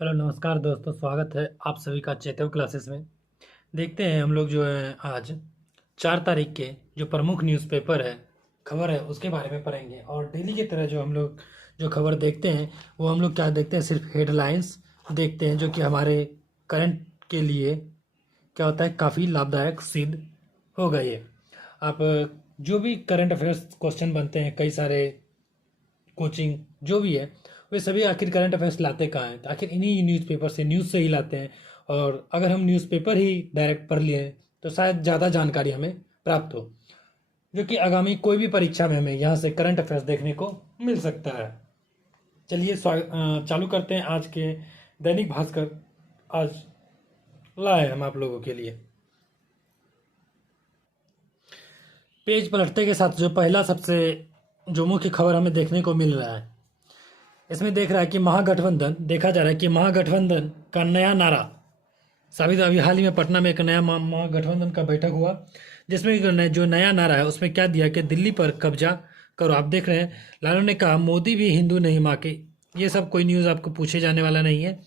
Hello नमस्कार दोस्तों, स्वागत है आप सभी का चेतव क्लासेस में। देखते हैं हम लोग जो है आज 4 तारीख के जो प्रमुख न्यूज़पेपर है, खबर है, उसके बारे में पढ़ेंगे। और डेली की तरह जो हम लोग जो खबर देखते हैं वो हम लोग क्या देखते हैं, सिर्फ हेडलाइंस देखते हैं, जो कि हमारे करंट के लिए क्या होता है, काफ़ी लाभदायक सिद्ध हो गई है। आप जो भी करंट अफेयर्स क्वेश्चन बनते हैं, कई सारे कोचिंग जो भी है, वे सभी आखिर करंट अफेयर्स लाते कहाँ हैं? तो आखिर इन्हीं न्यूज़पेपर से, न्यूज़ से ही लाते हैं। और अगर हम न्यूज़पेपर ही डायरेक्ट पढ़ लिए तो शायद ज़्यादा जानकारी हमें प्राप्त हो, जो कि आगामी कोई भी परीक्षा में हमें यहाँ से करंट अफेयर्स देखने को मिल सकता है। चलिए चालू करते हैं आज के दैनिक भास्कर। आज लाए हम आप लोगों के लिए पेज पलटते के साथ जो पहला सबसे जो मुख्य खबर हमें देखने को मिल रहा है, इसमें देख रहा है कि महागठबंधन, देखा जा रहा है कि महागठबंधन का नया नारा साबित। अभी हाल ही में पटना में एक नया महागठबंधन का बैठक हुआ, जिसमें जो नया नारा है उसमें क्या दिया कि दिल्ली पर कब्जा करो। आप देख रहे हैं, लालू ने कहा मोदी भी हिंदू नहीं माँ के। ये सब कोई न्यूज़ आपको पूछे जाने वाला नहीं है।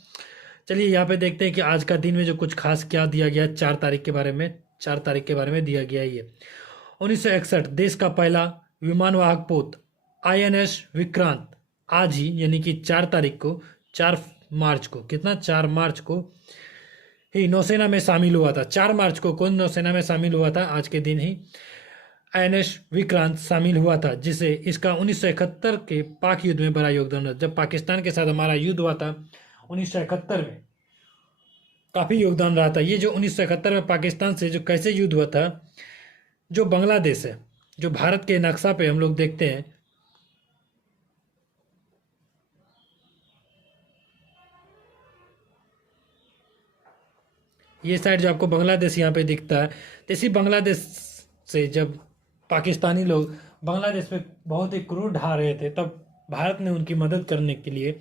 चलिए यहाँ पे देखते हैं कि आज का दिन में जो कुछ खास क्या दिया गया 4 तारीख के बारे में। 4 तारीख के बारे में दिया गया है ये 1961 देश का पहला विमानवाहक पोत आईएनएस विक्रांत आज ही यानी कि 4 तारीख को, 4 मार्च को, कितना 4 मार्च को ही नौसेना में शामिल हुआ था। 4 मार्च को कौन नौसेना में शामिल हुआ था? आज के दिन ही आईएनएस विक्रांत शामिल हुआ था, जिसे इसका 1971 के पाक युद्ध में बड़ा योगदान था। जब पाकिस्तान के साथ हमारा युद्ध हुआ था 1971 में, काफ़ी योगदान रहा था। ये जो 1971 में पाकिस्तान से जो कैसे युद्ध हुआ था, जो बांग्लादेश है, जो भारत के नक्शा पे हम लोग देखते हैं, ये साइड जो आपको बांग्लादेश यहाँ पे दिखता है, तो इसी बांग्लादेश से जब पाकिस्तानी लोग बांग्लादेश पे बहुत ही क्रूर ढा रहे थे, तब भारत ने उनकी मदद करने के लिए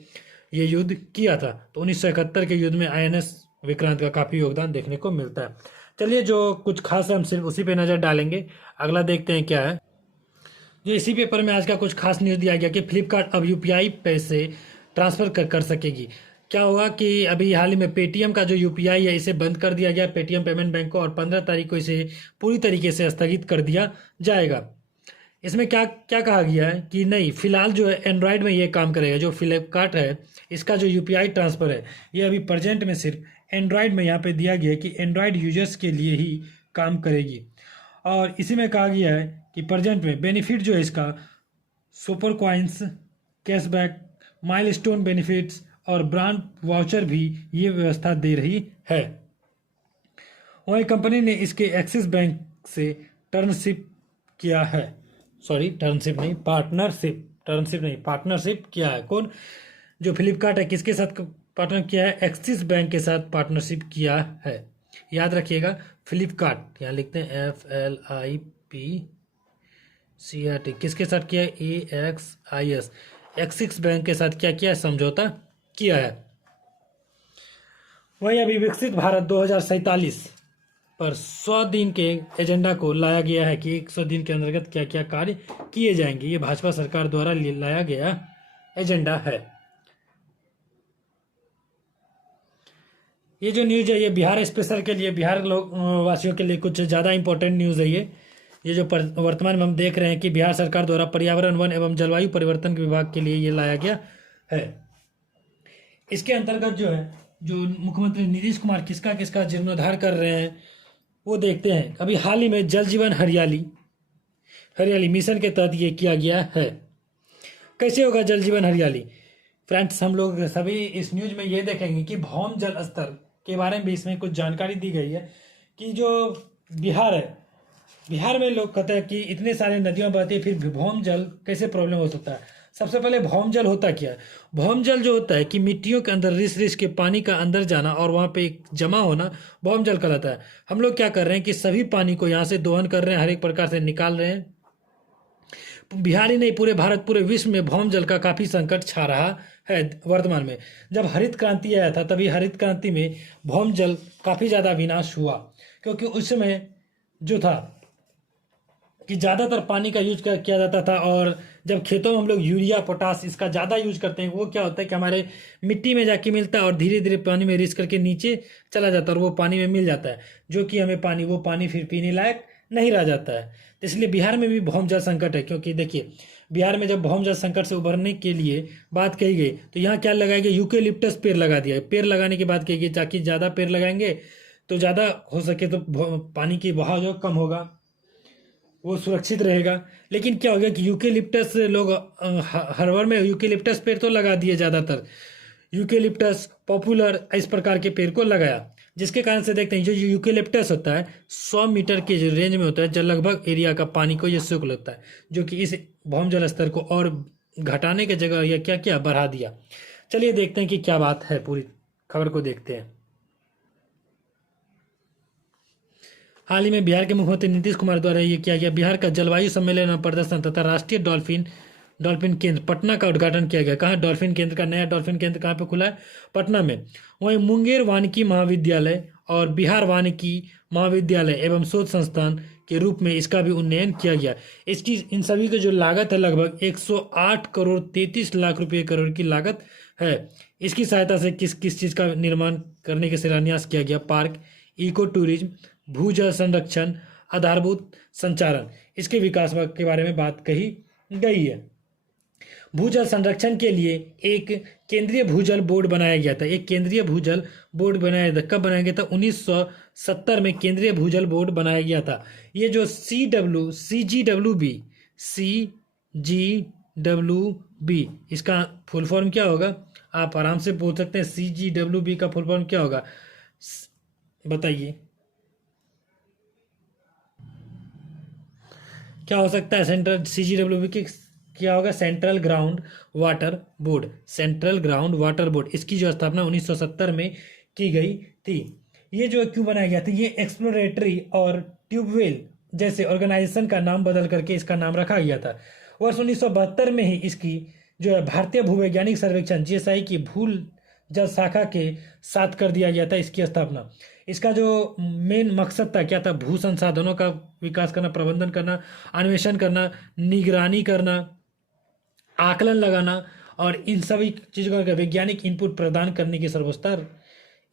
ये युद्ध किया था। तो 1971 के युद्ध में आईएनएस विक्रांत का काफ़ी योगदान देखने को मिलता है। चलिए जो कुछ खास है हम सिर्फ उसी पे नज़र डालेंगे। अगला देखते हैं क्या है। जो इसी पेपर में आज का कुछ खास न्यूज़ दिया गया कि फ्लिपकार्ट अब यूपीआई पैसे ट्रांसफ़र कर सकेगी। क्या होगा कि अभी हाल ही में पेटीएम का जो यूपीआई है इसे बंद कर दिया गया, पेटीएम पेमेंट बैंक को, और 15 तारीख को इसे पूरी तरीके से स्थगित कर दिया जाएगा। इसमें क्या क्या कहा गया है कि नहीं, फिलहाल जो है एंड्रॉयड में ये काम करेगा। जो फ्लिपकार्ट है, इसका जो यूपीआई ट्रांसफ़र है ये अभी प्रेजेंट में सिर्फ एंड्रॉयड में यहाँ पे दिया गया है कि एंड्रॉयड यूजर्स के लिए ही काम करेगी। और इसी में कहा गया है कि प्रेजेंट में बेनिफिट जो है इसका super coins, cashback, milestone benefits और ब्रांड वाउचर भी ये व्यवस्था दे रही है। वहीं कंपनी ने इसके एक्सिस बैंक से टर्नशिप किया है, सॉरी टर्नशिप नहीं, पार्टनरशिप, टर्नशिप नहीं पार्टनरशिप किया है। कौन? जो फ्लिपकार्ट है किसके साथ पार्टनर किया है? एक्सिस बैंक के साथ पार्टनरशिप किया है। याद रखिएगा, फ्लिपकार्ट यहाँ लिखते हैं FLIPCART, किसके साथ किया है? AXIS, एक्सिस बैंक के साथ क्या किया है? समझौता किया है। वहीं अभी विकसित भारत 2047 पर 100 दिन के एजेंडा को लाया गया है कि 100 दिन के अंतर्गत क्या क्या कार्य किए जाएंगे। ये भाजपा सरकार द्वारा लाया गया एजेंडा है। ये जो न्यूज़ है ये बिहार स्पेशल के लिए, बिहार लोग वासियों के लिए कुछ ज़्यादा इंपॉर्टेंट न्यूज़ है ये जो वर्तमान में हम देख रहे हैं कि बिहार सरकार द्वारा पर्यावरण, वन एवं जलवायु परिवर्तन के विभाग के लिए ये लाया गया है। इसके अंतर्गत जो है, जो मुख्यमंत्री नीतीश कुमार किसका किसका जीर्णोद्धार कर रहे हैं वो देखते हैं। अभी हाल ही में जल जीवन हरियाली हरियाली मिशन के तहत ये किया गया है। कैसे होगा जल जीवन हरियाली? फ्रेंड्स, हम लोग सभी इस न्यूज में ये देखेंगे कि भौम जल स्तर के बारे में भी इसमें कुछ जानकारी दी गई है कि जो बिहार है, बिहार में लोग कहते हैं कि इतने सारे नदियां बहती है, फिर भौम जल कैसे प्रॉब्लम हो सकता है? सबसे पहले भौम जल होता क्या है? भौम जल जो होता है कि मिट्टियों के अंदर रिस रिस के पानी का अंदर जाना और वहाँ पे एक जमा होना, भौम जल कहलाता है। हम लोग क्या कर रहे हैं कि सभी पानी को यहाँ से दोहन कर रहे हैं, हर एक प्रकार से निकाल रहे हैं। बिहार ही नहीं, पूरे भारत, पूरे विश्व में भौम जल का काफ़ी संकट छा रहा है वर्तमान में। जब हरित क्रांति आया था तभी हरित क्रांति में भौम जल काफ़ी ज़्यादा विनाश हुआ, क्योंकि उस समय जो था कि ज़्यादातर पानी का यूज किया जाता था और जब खेतों में हम लोग यूरिया पोटास इसका ज़्यादा यूज करते हैं, वो क्या होता है कि हमारे मिट्टी में जाके मिलता है और धीरे धीरे पानी में रिस करके नीचे चला जाता है और वो पानी में मिल जाता है, जो कि हमें वो पानी फिर पीने लायक नहीं रह जाता है। तो इसलिए बिहार में भी भौम जल संकट है, क्योंकि देखिए बिहार में जब भौम जल संकट से उभरने के लिए बात कही गई तो यहाँ क्या लगाया गया, यूकेलिप्टस पेड़ लगा दिया है। पेड़ लगाने की बात कही गई ताकि ज़्यादा पेड़ लगाएंगे तो ज़्यादा हो सके तो पानी की बहाव जो कम होगा, वो सुरक्षित रहेगा। लेकिन क्या हो गया कि यूकेलिप्टस लोग हर बार में यूकेलिप्टस पेड़ तो लगा दिए, ज़्यादातर यूकेलिप्टस पॉपुलर इस प्रकार के पेड़ को लगाया, जिसके कारण से देखते हैं जो यूकेलिप्टस होता है 100 मीटर के जो रेंज में होता है, जो लगभग एरिया का पानी को ये सोख लेता है, जो कि इस भौम जल स्तर को और घटाने की जगह यह क्या क्या बढ़ा दिया। चलिए देखते हैं कि क्या बात है, पूरी खबर को देखते हैं। हाल ही में बिहार के मुख्यमंत्री नीतीश कुमार द्वारा ये किया गया बिहार का जलवायु सम्मेलन और प्रदर्शन तथा राष्ट्रीय डॉल्फिन केंद्र पटना का उद्घाटन किया गया। कहाँ डॉल्फिन केंद्र का नया डॉल्फिन केंद्र कहाँ पे खुला है, पटना में। वहीं मुंगेर वानिकी महाविद्यालय और बिहार वानिकी महाविद्यालय एवं शोध संस्थान के रूप में इसका भी उन्नयन किया गया। इसकी इन सभी की जो लागत है लगभग 108 करोड़ 33 लाख रुपये करोड़ की लागत है। इसकी सहायता से किस किस चीज़ का निर्माण करने के शिलान्यास किया गया, पार्क, इको टूरिज्म, भूजल संरक्षण, आधारभूत संचालन, इसके विकास के बारे में बात कही गई है। भूजल संरक्षण के लिए एक केंद्रीय भूजल बोर्ड बनाया गया था। एक केंद्रीय भूजल बोर्ड बनाया था, कब बनाया गया था, 1970 में केंद्रीय भूजल बोर्ड बनाया गया था। ये जो CGWB इसका फुल फॉर्म क्या होगा, आप आराम से पूछ सकते हैं। CGWB का फुल फॉर्म क्या होगा, बताइए क्या हो सकता है। सेंट्रल CGWB की क्या होगा, central ground water board. Central ground water board इसकी जो स्थापना 1970 में की गई थी। ये जो क्यों बनाया गया था, ये एक्सप्लोरेटरी और ट्यूबवेल जैसे ऑर्गेनाइजेशन का नाम बदल करके इसका नाम रखा गया था। वर्ष 1972 में ही इसकी जो है भारतीय भूवैज्ञानिक सर्वेक्षण GSI की भूल जल शाखा के साथ कर दिया गया था इसकी स्थापना। इसका जो मेन मकसद था क्या था, भू संसाधनों का विकास करना, प्रबंधन करना, अन्वेषण करना, निगरानी करना, आकलन लगाना और इन सभी चीज़ों का वैज्ञानिक इनपुट प्रदान करने की सर्वोत्तर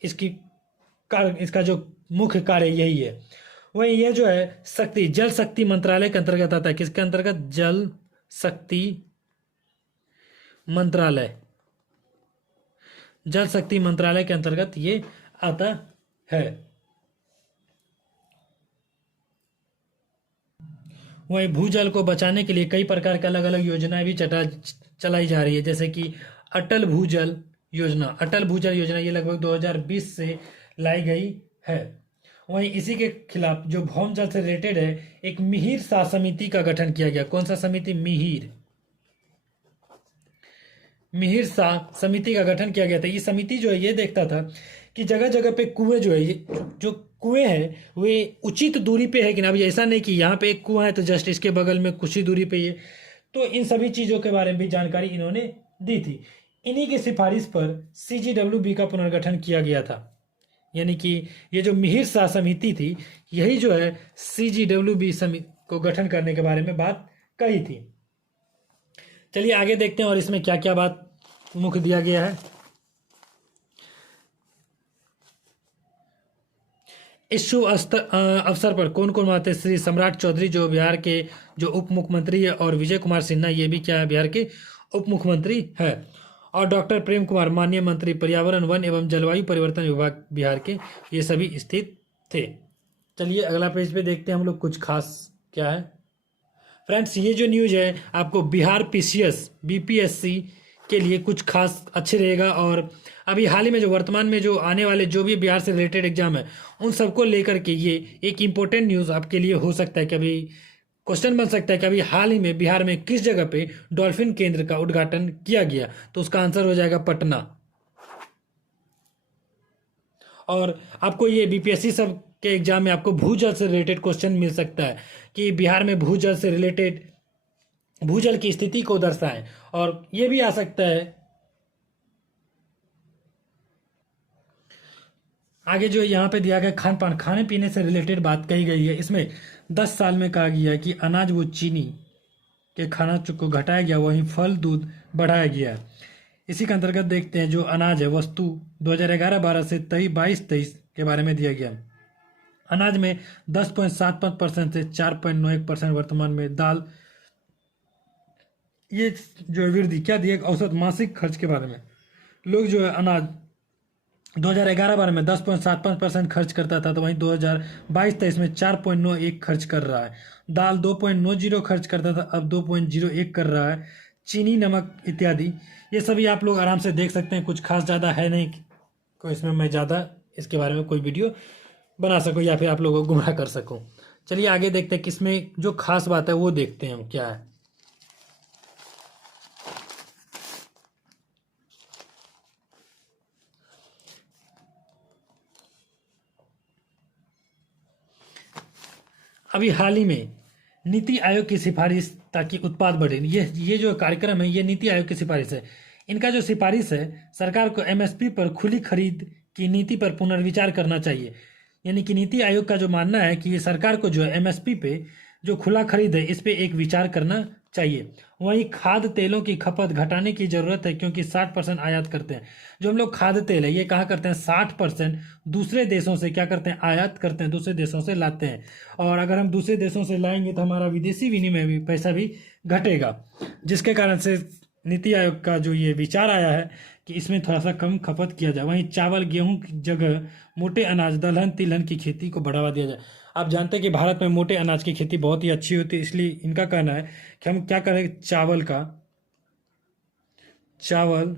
इसका जो मुख्य कार्य यही है। वही ये जो है जल शक्ति मंत्रालय के अंतर्गत आता है। किसके अंतर्गत, जल शक्ति मंत्रालय, जल शक्ति मंत्रालय के अंतर्गत ये आता है। वही भूजल को बचाने के लिए कई प्रकार की अलग अलग योजनाएं भी चलाई जा रही है, जैसे कि अटल भूजल योजना। अटल भूजल योजना ये लगभग 2020 से लाई गई है। वहीं इसी के खिलाफ जो भौम जल से रिलेटेड है, एक मिहिर शाह समिति का गठन किया गया। कौन सा समिति, मिहिर शाह समिति का गठन किया गया था। ये समिति जो है ये देखता था कि जगह जगह पे कुएं जो है, ये जो कुएं हैं वे उचित दूरी पे है कि ना। अभी ऐसा नहीं कि यहाँ पे एक कुआं है तो जस्ट इसके बगल में कुछ ही दूरी पे ये, तो इन सभी चीज़ों के बारे में भी जानकारी इन्होंने दी थी। इन्हीं की सिफारिश पर CGWB का पुनर्गठन किया गया था। यानी कि ये जो मिहिर शाह समिति थी यही जो है CGWB समिति को गठन करने के बारे में बात कही थी। चलिए आगे देखते हैं और इसमें क्या क्या बात मुख्य दिया गया है। इस शुभ अवसर पर कौन कौन आते, श्री सम्राट चौधरी जो बिहार के जो उप मुख्यमंत्री है, और विजय कुमार सिन्हा ये भी क्या है, बिहार के उप मुख्यमंत्री है, और डॉक्टर प्रेम कुमार माननीय मंत्री पर्यावरण वन एवं जलवायु परिवर्तन विभाग बिहार के, ये सभी स्थित थे। चलिए अगला पेज पे देखते हैं हम लोग कुछ खास क्या है। फ्रेंड्स ये जो न्यूज है आपको बिहार PCS BPSC के लिए कुछ खास अच्छे रहेगा। और अभी हाल ही में जो वर्तमान में जो आने वाले जो भी बिहार से रिलेटेड एग्जाम है उन सबको लेकर के ये एक इम्पोर्टेंट न्यूज़ आपके लिए हो सकता है कि अभी क्वेश्चन बन सकता है कि अभी हाल ही में बिहार में किस जगह पे डॉल्फिन केंद्र का उद्घाटन किया गया, तो उसका आंसर हो जाएगा पटना। और आपको ये BPSC सब के एग्जाम में आपको भूजल से रिलेटेड क्वेश्चन मिल सकता है कि बिहार में भूजल से रिलेटेड भूजल की स्थिति को दर्शाएं। और ये भी आ सकता है आगे जो यहाँ पे दिया गया खान पान, खाने पीने से रिलेटेड बात कही गई है। इसमें 10 साल में कहा गया है कि अनाज व चीनी के खाना को घटाया गया, वहीं फल दूध बढ़ाया गया है। इसी के अंतर्गत देखते हैं जो अनाज है, वस्तु 2011-12 से 22-23 के बारे में दिया गया। अनाज में 10.75% से 4.91% वर्तमान में। दाल, ये जो है वृद्धि क्या दी है, औसत मासिक खर्च के बारे में। लोग जो है अनाज 2011-12 में 10.75% खर्च करता था, तो वहीं 2022-23 में 4.91 खर्च कर रहा है। दाल 2.90 खर्च करता था, अब 2.01 कर रहा है। चीनी, नमक इत्यादि ये सभी आप लोग आराम से देख सकते हैं, कुछ खास ज़्यादा है नहीं कोई इसमें मैं ज़्यादा इसके बारे में कोई वीडियो बना सकूं या फिर आप लोगों को गुमराह कर सकूं। चलिए आगे देखते हैं किसमें जो खास बात है वो देखते हैं हम क्या है। अभी हाल ही में नीति आयोग की सिफारिश ताकि उत्पाद बढ़े, ये जो कार्यक्रम है ये नीति आयोग की सिफारिश है। इनका जो सिफारिश है, सरकार को एमएसपी पर खुली खरीद की नीति पर पुनर्विचार करना चाहिए। यानी कि नीति आयोग का जो मानना है कि ये सरकार को जो है एमएसपी पे जो खुला खरीद है इस पे एक विचार करना चाहिए। वहीं खाद्य तेलों की खपत घटाने की जरूरत है, क्योंकि 60% आयात करते हैं। जो हम लोग खाद्य तेल है ये कहाँ करते हैं, 60% दूसरे देशों से क्या करते हैं, आयात करते हैं, दूसरे देशों से लाते हैं। और अगर हम दूसरे देशों से लाएंगे तो हमारा विदेशी विनिमय भी पैसा भी घटेगा, जिसके कारण से नीति आयोग का जो ये विचार आया है कि इसमें थोड़ा सा कम खपत किया जाए। वहीं चावल, गेहूं की जगह मोटे अनाज, दलहन, तिलहन की खेती को बढ़ावा दिया जाए। आप जानते हैं कि भारत में मोटे अनाज की खेती बहुत ही अच्छी होती है, इसलिए इनका कहना है कि हम क्या करें, चावल,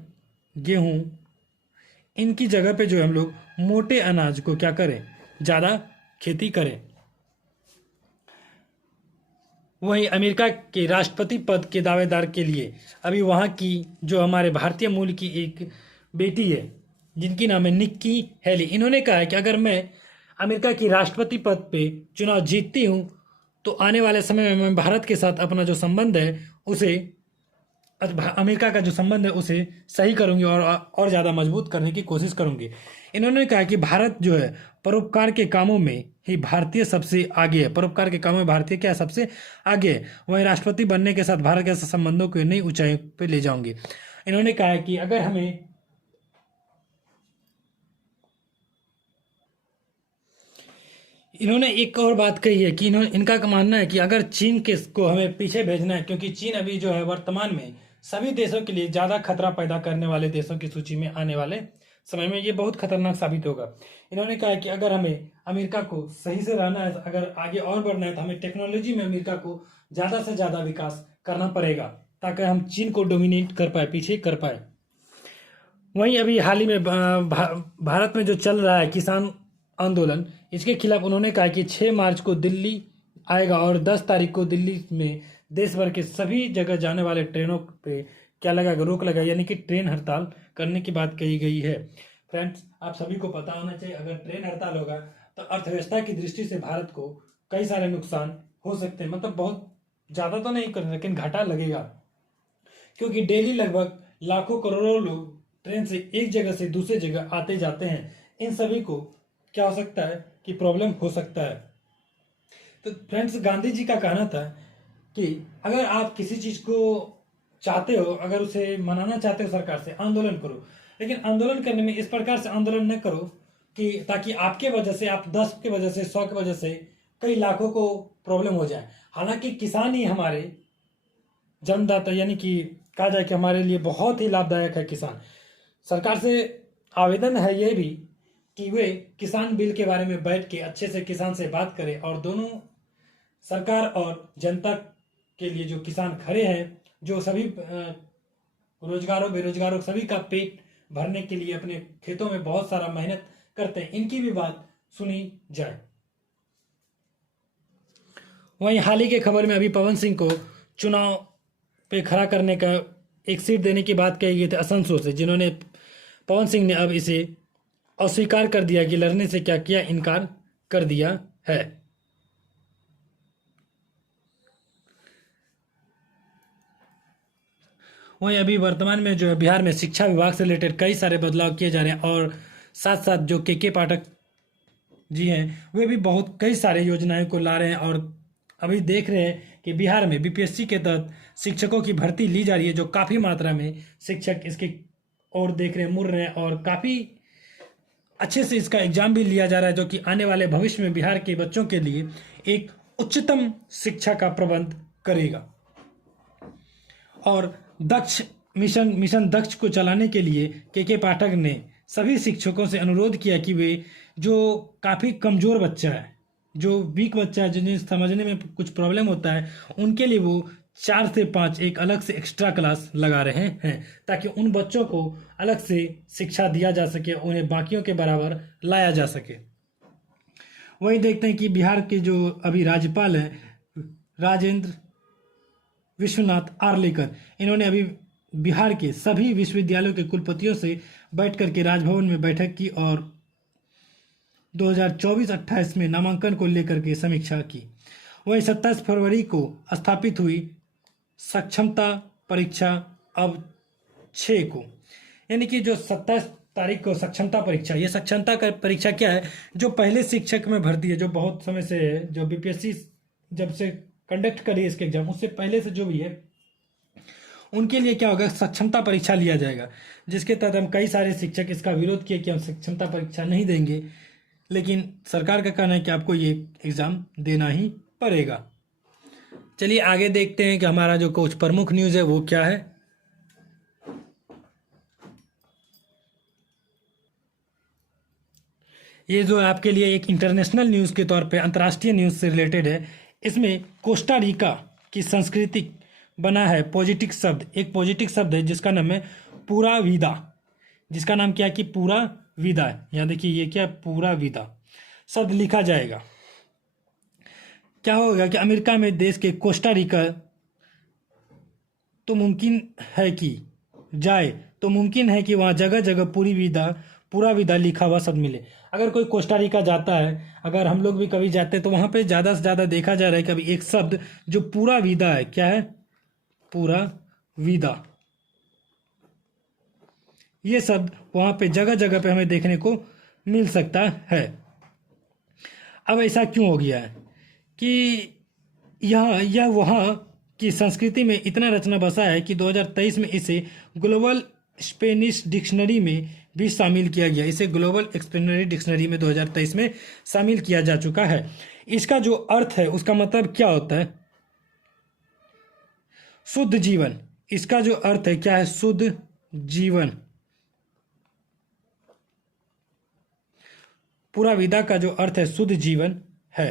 गेहूं इनकी जगह पे जो है हम लोग मोटे अनाज को क्या करें, ज़्यादा खेती करें। वहीं अमेरिका के राष्ट्रपति पद के दावेदार के लिए अभी वहाँ की जो हमारे भारतीय मूल की एक बेटी है जिनकी नाम है निक्की हेली, इन्होंने कहा है कि अगर मैं अमेरिका की राष्ट्रपति पद पे चुनाव जीतती हूँ तो आने वाले समय में मैं भारत के साथ अपना जो संबंध है उसे, अमेरिका का जो संबंध है उसे सही करूंगी और ज़्यादा मजबूत करने की कोशिश करूंगी। इन्होंने कहा कि भारत जो है परोपकार के कामों में ही भारतीय सबसे आगे है, परोपकार के कामों में भारतीय क्या सबसे आगे है। वहीं राष्ट्रपति बनने के साथ भारत के संबंधों को नई ऊंचाई पे ले जाऊंगी। इन्होंने कहा है कि अगर हमें इन्होंने एक और बात कही है कि इनका मानना है कि अगर चीन के को हमें पीछे भेजना है, क्योंकि चीन अभी जो है वर्तमान में सभी देशों के लिए ज़्यादा खतरा पैदा करने वाले देशों की सूची में आने वाले समय में ये बहुत खतरनाक साबित होगा। इन्होंने कहा है कि अगर हमें अमेरिका को सही से रहना है, अगर आगे और बढ़ना है तो हमें टेक्नोलॉजी में अमेरिका को ज़्यादा से ज़्यादा विकास करना पड़ेगा ताकि हम चीन को डोमिनेट कर पाए, पीछे कर पाए। वहीं अभी हाल ही में भारत में जो चल रहा है किसान आंदोलन, इसके खिलाफ उन्होंने कहा कि 6 मार्च को दिल्ली आएगा और 10 तारीख को दिल्ली में देश भर के सभी जगह जाने वाले ट्रेनों पे क्या लगाएगा, रोक लगाएगा, यानी कि ट्रेन हड़ताल करने की बात कही गई है। फ्रेंड्स, आप सभी को पता होना चाहिए अगर ट्रेन हड़ताल होगा तो अर्थव्यवस्था की दृष्टि से भारत को कई सारे नुकसान हो सकते हैं। मतलब बहुत ज़्यादा तो नहीं करना लेकिन घाटा लगेगा, क्योंकि डेली लगभग लाखों करोड़ों लोग ट्रेन से एक जगह से दूसरी जगह आते जाते हैं। इन सभी को क्या हो सकता है कि प्रॉब्लम हो सकता है। तो फ्रेंड्स, गांधी जी का कहना था कि अगर आप किसी चीज को चाहते हो, अगर उसे मनाना चाहते हो सरकार से, आंदोलन करो, लेकिन आंदोलन करने में इस प्रकार से आंदोलन न करो कि ताकि आपके वजह से, आप 10 की वजह से, 100 की वजह से कई लाखों को प्रॉब्लम हो जाए। हालांकि किसान ही हमारे जन्मदाता, यानी कि कहा जाए कि हमारे लिए बहुत ही लाभदायक है किसान। सरकार से आवेदन है ये भी कि वे किसान बिल के बारे में बैठ के अच्छे से किसान से बात करें और दोनों सरकार और जनता के लिए जो किसान खड़े हैं, जो सभी रोजगारों बेरोजगारों सभी का पेट भरने के लिए अपने खेतों में बहुत सारा मेहनत करते हैं, इनकी भी बात सुनी जाए। वहीं हाल ही के खबर में अभी पवन सिंह को चुनाव पे खड़ा करने का एक सीट देने की बात कही गई थी आसनसोल से, जिन्होंने पवन सिंह ने अब इसे अस्वीकार कर दिया कि लड़ने से क्या किया, इनकार कर दिया है। वहीं अभी वर्तमान में जो है बिहार में शिक्षा विभाग से रिलेटेड कई सारे बदलाव किए जा रहे हैं और साथ साथ जो के पाठक जी हैं वे भी बहुत कई सारे योजनाएं को ला रहे हैं और अभी देख रहे हैं कि कि बिहार में बीपीएससी के तहत शिक्षकों की भर्ती ली जा रही है, जो काफ़ी मात्रा में शिक्षक इसके और देख रहे हैं, मुड़ रहे हैं, और काफ़ी अच्छे से इसका एग्जाम भी लिया जा रहा है, जो कि आने वाले भविष्य में बिहार के बच्चों के लिए एक उच्चतम शिक्षा का प्रबंध करेगा। और दक्ष मिशन दक्ष को चलाने के लिए के पाठक ने सभी शिक्षकों से अनुरोध किया कि वे जो काफ़ी कमज़ोर बच्चा है, जो वीक बच्चा है, जिन्हें समझने में कुछ प्रॉब्लम होता है, उनके लिए वो 4 से 5 एक अलग से एक्स्ट्रा क्लास लगा रहे हैं, ताकि उन बच्चों को अलग से शिक्षा दिया जा सके, उन्हें बाकियों के बराबर लाया जा सके। वही देखते हैं कि बिहार के जो अभी राज्यपाल हैं, राजेंद्र विश्वनाथ आर्लेकर, इन्होंने अभी बिहार के सभी विश्वविद्यालयों के कुलपतियों से बैठ करके राजभवन में बैठक की और 2024-28 में नामांकन को लेकर के समीक्षा की। वहीं 27 फरवरी को स्थापित हुई सक्षमता परीक्षा अब 6 को, यानी कि जो 27 तारीख को सक्षमता परीक्षा, ये सक्षमता का परीक्षा क्या है, जो पहले शिक्षक में भर्ती है, जो बहुत समय से है, जो बीपीएससी जब से कंडक्ट करी इसके एग्जाम, उससे पहले से जो भी है उनके लिए क्या होगा, सक्षमता परीक्षा लिया जाएगा, जिसके तहत हम कई सारे शिक्षक इसका विरोध किए कि हम सक्षमता परीक्षा नहीं देंगे, लेकिन सरकार का कहना है कि आपको ये एग्ज़ाम देना ही पड़ेगा। चलिए आगे देखते हैं कि हमारा जो कुछ प्रमुख न्यूज़ है वो क्या है। ये जो आपके लिए एक इंटरनेशनल न्यूज़ के तौर पे अंतर्राष्ट्रीय न्यूज़ से रिलेटेड है। इसमें कोस्टा रिका की संस्कृति बना है पॉजिटिव शब्द, एक पॉजिटिव शब्द है जिसका नाम है पूरा विदा, जिसका नाम क्या है कि पूरा विदा है। यहाँ देखिए ये क्या, पूरा विदा शब्द लिखा जाएगा। क्या होगा कि अमेरिका में देश के कोस्टा रिका तो मुमकिन है कि जाए, तो मुमकिन है कि वहाँ जगह जगह पूरा विदा लिखा हुआ शब्द मिले। अगर कोई कोस्टा रिका जाता है, अगर हम लोग भी कभी जाते हैं, तो वहाँ पे ज़्यादा से ज़्यादा देखा जा रहा है कभी एक शब्द जो पूरा विदा है, क्या है, पूरा विदा, ये शब्द वहाँ पे जगह जगह पे हमें देखने को मिल सकता है। अब ऐसा क्यों हो गया है कि यह वहाँ की संस्कृति में इतना रचना बसा है कि 2023 में इसे ग्लोबल स्पेनिश डिक्शनरी में भी शामिल किया गया। इसे ग्लोबल स्पेनिश डिक्शनरी में 2023 में शामिल किया जा चुका है। इसका जो अर्थ है, उसका मतलब क्या होता है, शुद्ध जीवन। इसका जो अर्थ है क्या है, शुद्ध जीवन। पूरा विदा का जो अर्थ है शुद्ध जीवन है।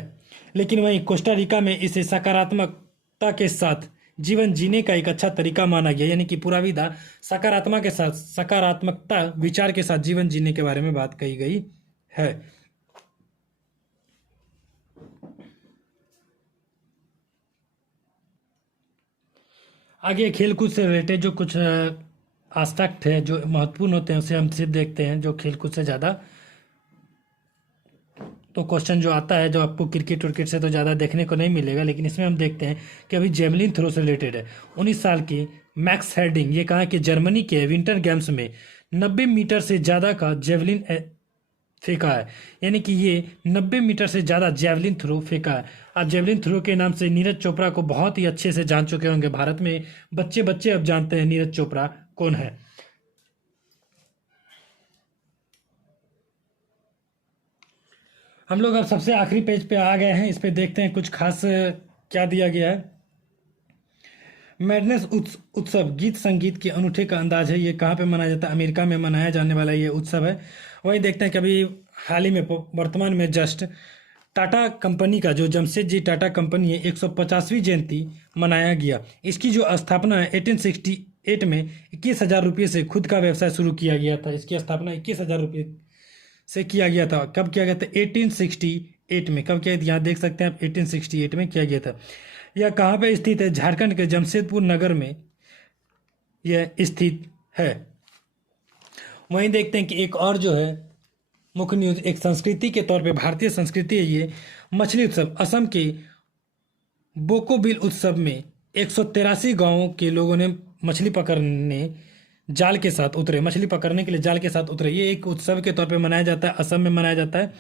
लेकिन वहीं कोस्टा रिका में इसे सकारात्मकता के साथ जीवन जीने का एक अच्छा तरीका माना गया, यानी कि पूरा विदा सकारात्मक के साथ, सकारात्मकता विचार के साथ जीवन जीने के बारे में बात कही गई है। आगे खेलकूद से रिलेटेड जो कुछ एस्पेक्ट है जो महत्वपूर्ण होते हैं, उसे हम सिर्फ देखते हैं, जो खेलकूद से ज़्यादा। तो क्वेश्चन जो आता है, जो आपको क्रिकेट विकेट से तो ज़्यादा देखने को नहीं मिलेगा, लेकिन इसमें हम देखते हैं कि अभी जेवलिन थ्रो से रिलेटेड है। 19 साल की मैक्स हेर्डिंग, ये कहा कि जर्मनी के विंटर गेम्स में 90 मीटर से ज़्यादा का जेवलिन फेंका है, यानी कि ये 90 मीटर से ज़्यादा जेवलिन थ्रो फेंका है। आप जेवलिन थ्रो के नाम से नीरज चोपड़ा को बहुत ही अच्छे से जान चुके होंगे। भारत में बच्चे बच्चे अब जानते हैं नीरज चोपड़ा कौन है। हम लोग अब सबसे आखिरी पेज पे आ गए हैं। इस पे देखते हैं कुछ खास क्या दिया गया है। मैडनेस उत्सव गीत संगीत के अनूठे का अंदाज है। ये कहाँ पे मनाया जाता है, अमेरिका में मनाया जाने वाला ये उत्सव है। वही देखते हैं कि अभी हाल ही में वर्तमान में जस्ट टाटा कंपनी का, जो जमशेदजी टाटा कंपनी है, 150वीं जयंती मनाया गया। इसकी जो स्थापना है 1868 में 21,000 रुपये से खुद का व्यवसाय शुरू किया गया था। इसकी स्थापना 21,000 रुपये से किया गया था। कब किया गया था, 1868 में। कब किया, यहाँ देख सकते हैं आप, 1868 में किया गया था। यह कहाँ पे स्थित है, झारखंड के जमशेदपुर नगर में यह स्थित है। वहीं देखते हैं कि एक और जो है मुख्य न्यूज़, एक संस्कृति के तौर पे भारतीय संस्कृति है ये, मछली उत्सव। असम के बोकोबिल उत्सव में 183 गांवों के लोगों ने मछली पकड़ने जाल के साथ उतरे, मछली पकड़ने के लिए जाल के साथ उतरे। ये एक उत्सव के तौर पे मनाया जाता है, असम में मनाया जाता है।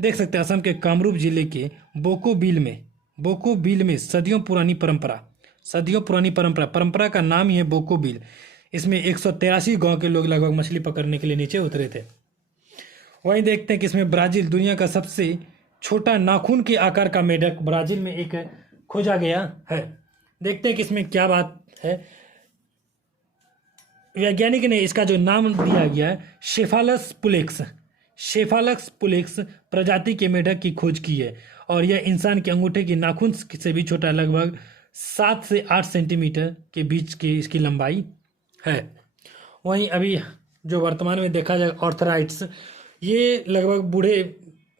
देख सकते हैं असम के कामरूप जिले के बोकोबिल में बोको बिल में सदियों पुरानी परंपरा, परंपरा का नाम ही है बोको बिल। इसमें 183 गांव के लोग लगभग मछली पकड़ने के लिए नीचे उतरे थे। वहीं देखते हैं कि इसमें ब्राजील, दुनिया का सबसे छोटा नाखून के आकार का मेढक ब्राजील में एक खोजा गया है। देखते हैं कि इसमें क्या बात है। वैज्ञानिक ने इसका जो नाम दिया गया है शेफालक्स पुलेक्स प्रजाति के मेढक की खोज की है, और यह इंसान के अंगूठे की नाखून से भी छोटा, लगभग 7 से 8 सेंटीमीटर के बीच की इसकी लंबाई है। वहीं अभी जो वर्तमान में देखा जाए ऑर्थराइट्स, ये लगभग बूढ़े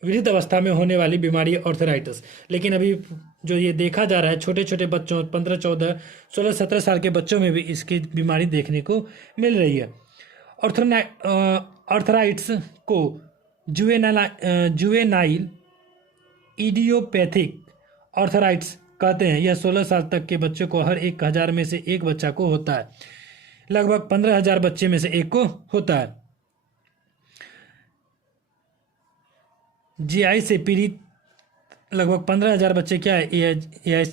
वृद्ध अवस्था में होने वाली बीमारी है ऑर्थराइटिस। लेकिन अभी जो ये देखा जा रहा है छोटे छोटे बच्चों 15, 14, 16, 17 साल के बच्चों में भी इसकी बीमारी देखने को मिल रही है। ऑर्थराइट्स को जुवेनाइल इडियोपैथिक ऑर्थराइट्स कहते हैं। यह 16 साल तक के बच्चों को हर 1000 में से एक बच्चा को होता है। लगभग 15,000 बच्चे में से एक को होता है। जीआई से पीड़ित लगभग 15,000 बच्चे क्या है,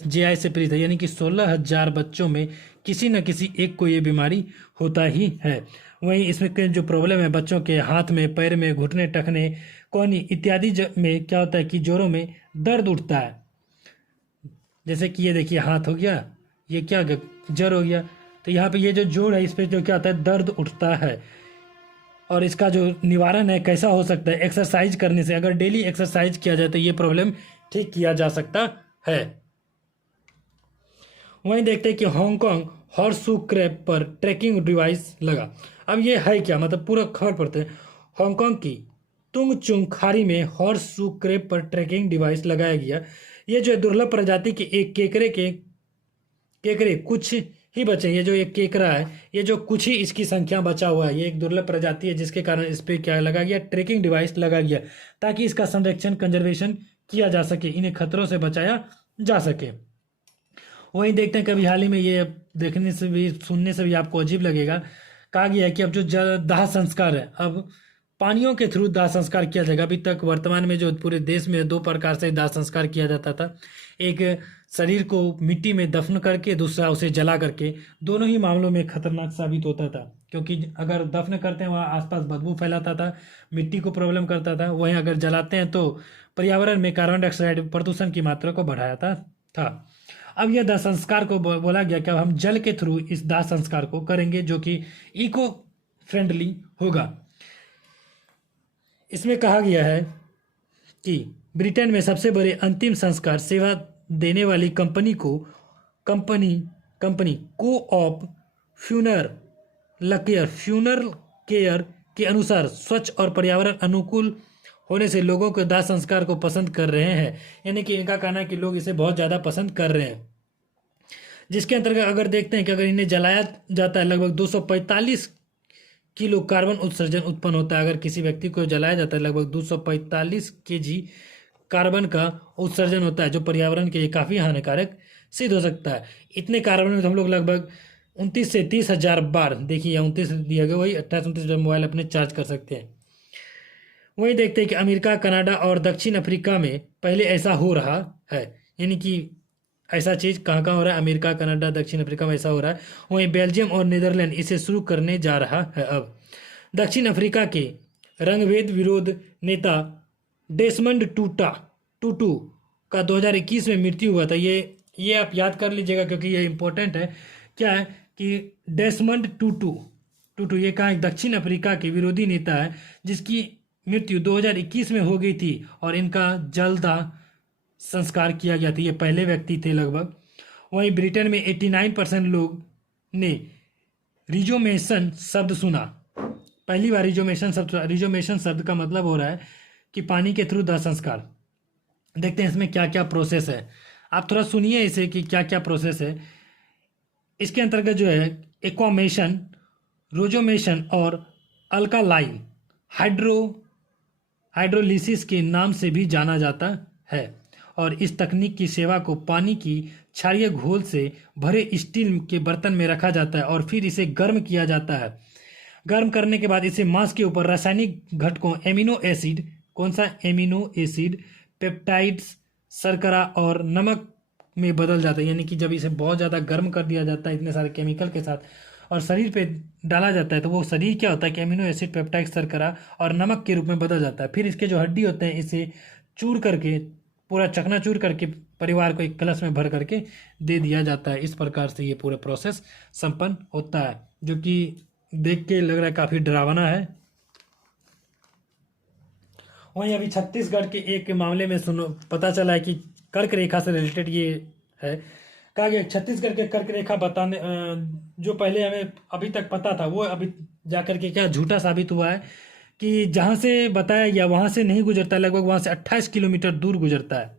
जीआई से पीड़ित है, यानी कि 16,000 बच्चों में किसी न किसी एक को ये बीमारी होता ही है। वहीं इसमें जो प्रॉब्लम है, बच्चों के हाथ में, पैर में, घुटने, टखने, कोहनी इत्यादि में क्या होता है कि जोड़ों में दर्द उठता है। जैसे कि ये देखिए हाथ हो गया, ये क्या जड़ हो गया, तो यहाँ पे ये जो जोड़ है इस पर जो क्या होता है, दर्द उठता है। और इसका जो निवारण है कैसा हो सकता है, एक्सरसाइज करने से। अगर डेली एक्सरसाइज किया जाए तो ये प्रॉब्लम ठीक किया जा सकता है। वहीं देखते हैं कि हांगकांग हॉर्सशू क्रैब पर ट्रैकिंग डिवाइस लगा। अब ये है क्या, मतलब पूरा खबर पढ़ते हैं। हांगकांग की तुंगचुंग खाड़ी में हॉर्सशू क्रैब पर ट्रैकिंग डिवाइस लगाया गया। ये जो दुर्लभ प्रजाति के एक केकरे कुछ ही बचे। ये जो एक केकरा है, ये जो कुछ ही इसकी संख्या बचा हुआ है, ये एक दुर्लभ प्रजाति है, जिसके कारण इस पर क्या लगा गया, ट्रैकिंग डिवाइस लगा गया, ताकि इसका संरक्षण, कंजर्वेशन किया जा सके, इन्हें खतरों से बचाया जा सके। वहीं देखते हैं कभी हाल ही में ये देखने से भी, सुनने से भी आपको अजीब लगेगा, कहा गया है कि अब जो दाह संस्कार है, अब पानियों के थ्रू दाह संस्कार किया जाएगा। अभी तक वर्तमान में जो पूरे देश में 2 प्रकार से दाह संस्कार किया जाता था, एक शरीर को मिट्टी में दफन करके, दूसरा उसे जला करके। दोनों ही मामलों में खतरनाक साबित होता था, क्योंकि अगर दफन करते हैं वहाँ आसपास बदबू फैलाता था, मिट्टी को प्रॉब्लम करता था। वहीं अगर जलाते हैं तो पर्यावरण में कार्बन डाइऑक्साइड प्रदूषण की मात्रा को बढ़ाता था। अब यह दाह संस्कार को बोला गया कि अब हम जल के थ्रू इस दाह संस्कार को करेंगे, जो कि इको फ्रेंडली होगा। इसमें कहा गया है कि ब्रिटेन में सबसे बड़े अंतिम संस्कार सेवा देने वाली कंपनी को-ऑप फ्यूनरल केयर के अनुसार स्वच्छ और पर्यावरण अनुकूल होने से लोगों को दाह संस्कार को पसंद कर रहे हैं। यानी कि इनका कहना है कि लोग इसे बहुत ज़्यादा पसंद कर रहे हैं। जिसके अंतर्गत अगर देखते हैं कि अगर इन्हें जलाया जाता है, लगभग 245 किलो कार्बन उत्सर्जन उत्पन्न होता है। अगर किसी व्यक्ति को जलाया जाता है, लगभग 245 kg कार्बन का उत्सर्जन होता है, जो पर्यावरण के लिए काफ़ी हानिकारक सिद्ध हो सकता है। इतने कार्बन में तो हम लोग लगभग 29 से 30 हज़ार बार, देखिए 29 दिया गया, वही 28-29 मोबाइल अपने चार्ज कर सकते हैं। वही देखते हैं कि अमेरिका, कनाडा और दक्षिण अफ्रीका में पहले ऐसा हो रहा है। यानी कि ऐसा चीज़ कहाँ कहाँ हो रहा है, अमेरिका, कनाडा, दक्षिण अफ्रीका में ऐसा हो रहा है। वहीं बेल्जियम और नीदरलैंड इसे शुरू करने जा रहा है। अब दक्षिण अफ्रीका के रंगभेद विरोध नेता डेसमंड टूटू का 2021 में मृत्यु हुआ था। ये आप याद कर लीजिएगा, क्योंकि ये इंपॉर्टेंट है। क्या है कि डेसमंड टूटू ये कहाँ, दक्षिण अफ्रीका के विरोधी नेता है, जिसकी मृत्यु 2021 में हो गई थी, और इनका जल्द संस्कार किया गया था। ये पहले व्यक्ति थे लगभग। वहीं ब्रिटेन में 89% लोग ने रिजोमेशन शब्द सुना। पहली बार रिजोमेशन शब्द का मतलब हो रहा है कि पानी के थ्रू दाह संस्कार। देखते हैं इसमें क्या क्या प्रोसेस है, आप थोड़ा सुनिए इसे कि क्या क्या प्रोसेस है। इसके अंतर्गत जो है एक्वामेशन, रोजोमेशन और अल्कालाइन हाइड्रोलिसिस के नाम से भी जाना जाता है। और इस तकनीक की सेवा को पानी की क्षारीय घोल से भरे स्टील के बर्तन में रखा जाता है, और फिर इसे गर्म किया जाता है। गर्म करने के बाद इसे मांस के ऊपर रासायनिक घटकों एमिनो एसिड, कौन सा एमिनो एसिड, पेप्टाइड्स, शर्करा और नमक में बदल जाता है, यानी कि जब इसे बहुत ज़्यादा गर्म कर दिया जाता है इतने सारे केमिकल के साथ और शरीर पे डाला जाता है, तो वो शरीर क्या होता है कि अमीनो एसिड, पेप्टाइड, शर्करा और नमक के रूप में बदल जाता है। फिर इसके जो हड्डी होते हैं इसे चूर करके, पूरा चकनाचूर करके परिवार को एक कलश में भर करके दे दिया जाता है। इस प्रकार से ये पूरा प्रोसेस संपन्न होता है, जो कि देख के लग रहा है काफ़ी डरावना है। वहीं अभी छत्तीसगढ़ के एक मामले में सुनो पता चला है कि कर्क रेखा से रिलेटेड ये है। कहा गया छत्तीसगढ़ के कर्क रेखा बताने जो पहले हमें अभी तक पता था वो अभी जाकर के क्या झूठा साबित हुआ है कि जहाँ से बताया गया वहाँ से नहीं गुजरता, लगभग वहाँ से 28 किलोमीटर दूर गुजरता है।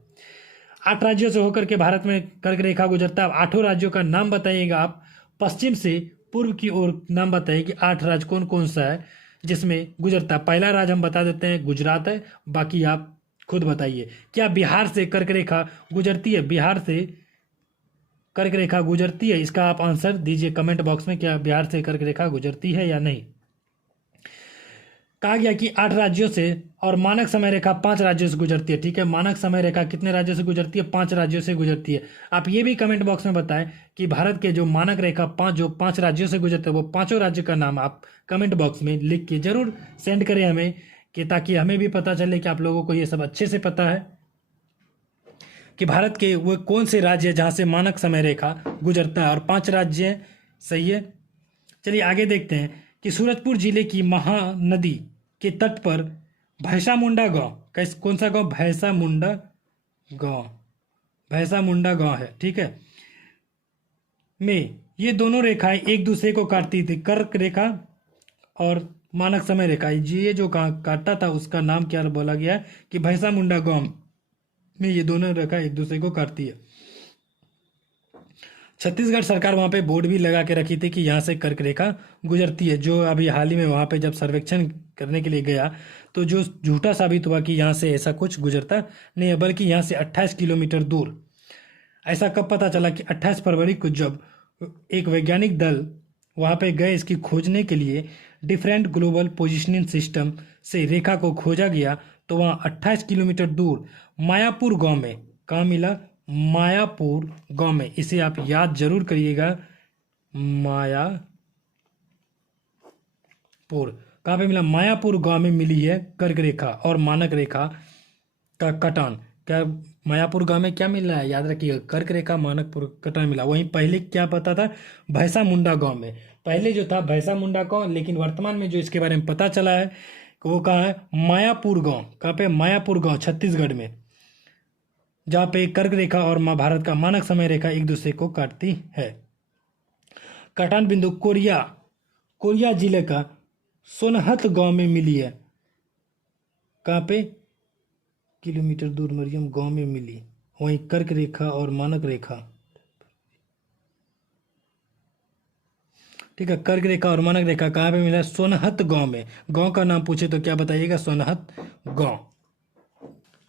8 राज्यों से होकर के भारत में कर्क रेखा गुजरता है। 8 राज्यों का नाम बताइएगा आप, पश्चिम से पूर्व की ओर नाम बताइए कि 8 राज्य कौन कौन सा है जिसमें गुजरता है। पहला राज्य हम बता देते हैं गुजरात है, बाकी आप खुद बताइए। क्या बिहार से कर्क रेखा गुजरती है? बिहार से कर्क रेखा गुजरती है? इसका आप आंसर दीजिए कमेंट बॉक्स में, क्या बिहार से कर्क रेखा गुजरती है या नहीं। कहा गया कि 8 राज्यों से और मानक समय रेखा 5 राज्यों से गुजरती है। ठीक है, मानक समय रेखा कितने राज्यों से गुजरती है? 5 राज्यों से गुजरती है। आप ये भी कमेंट बॉक्स में बताएं कि भारत के जो मानक रेखा 5 राज्यों से गुजरते हैं वो 5 राज्यों का नाम आप कमेंट बॉक्स में लिख के जरूर सेंड करें हमें, कि ताकि हमें भी पता चले कि आप लोगों को ये सब अच्छे से पता है कि भारत के वो कौन से राज्य है जहाँ से मानक समय रेखा गुजरता है, और 5 राज्य हैं। सही है, चलिए आगे देखते हैं कि सूरजपुर जिले की महानदी के तट पर भैंसा मुंडा गांव, कौन सा गांव? भैंसा मुंडा गांव, भैंसा मुंडा गांव है। ठीक है, में ये दोनों रेखाएं एक दूसरे को काटती थी, कर्क रेखा और मानक समय रेखा। ये जो काटता था उसका नाम क्या बोला गया है कि भैंसा मुंडा गांव में ये दोनों रेखा एक दूसरे को काटती है। छत्तीसगढ़ सरकार वहाँ पे बोर्ड भी लगा के रखी थी कि यहाँ से कर्क रेखा गुजरती है। जो अभी हाल ही में वहाँ पे जब सर्वेक्षण करने के लिए गया तो जो झूठा साबित हुआ कि यहाँ से ऐसा कुछ गुजरता नहीं है, बल्कि यहाँ से 28 किलोमीटर दूर। ऐसा कब पता चला कि 28 फरवरी को जब एक वैज्ञानिक दल वहाँ पे गए इसकी खोजने के लिए, डिफरेंट ग्लोबल पोजिशनिंग सिस्टम से रेखा को खोजा गया, तो वहाँ 28 किलोमीटर दूर मायापुर गांव में कहाँ मिला? मायापुर गांव में। इसे आप याद जरूर करिएगा, मायापुर कहाँ पे मिला? मायापुर गांव में मिली है कर्क रेखा और मानक रेखा का कटान। क्या मायापुर गांव में क्या मिल रहा है? याद रखिएगा, कर्क रेखा मानक कटान मिला। वहीं पहले क्या पता था? भैंसा मुंडा गांव में पहले जो था भैंसा मुंडा गांव, लेकिन वर्तमान में जो इसके बारे में पता चला है वो कहाँ है? मायापुर गांव। कहाँ पे? मायापुर गांव, छत्तीसगढ़ में, जहाँ पे कर्क रेखा और महाभारत का मानक समय रेखा एक दूसरे को काटती है। कटान बिंदु कोरिया जिले का सोनहत गांव में मिली है। कहाँ पे? किलोमीटर दूर मरियम गांव में मिली। वहीं कर्क रेखा और मानक रेखा, ठीक है, कर्क रेखा और मानक रेखा कहाँ पे मिला? सोनहत गांव में। गांव का नाम पूछे तो क्या बताइएगा? सोनहत गांव।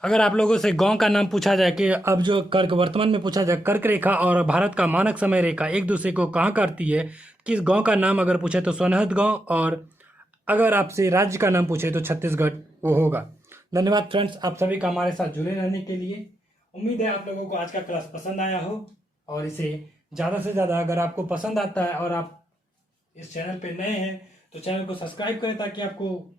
अगर आप लोगों से गांव का नाम पूछा जाए कि अब जो कर्क वर्तमान में पूछा जाए कर्क रेखा और भारत का मानक समय रेखा एक दूसरे को कहाँ काटती है, किस गांव का नाम अगर पूछे तो सोनहत गांव, और अगर आपसे राज्य का नाम पूछे तो छत्तीसगढ़ वो होगा। धन्यवाद फ्रेंड्स, आप सभी का हमारे साथ जुड़े रहने के लिए। उम्मीद है आप लोगों को आज का क्लास पसंद आया हो, और इसे ज़्यादा से ज़्यादा अगर आपको पसंद आता है और आप इस चैनल पे नए हैं तो चैनल को सब्सक्राइब करें, ताकि आपको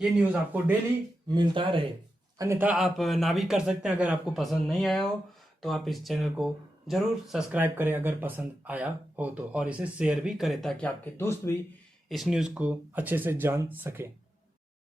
ये न्यूज़ आपको डेली मिलता रहे। अन्यथा आप ना भी कर सकते हैं। अगर आपको पसंद नहीं आया हो तो आप इस चैनल को जरूर सब्सक्राइब करें अगर पसंद आया हो तो, और इसे शेयर भी करें ताकि आपके दोस्त भी इस न्यूज़ को अच्छे से जान सकें।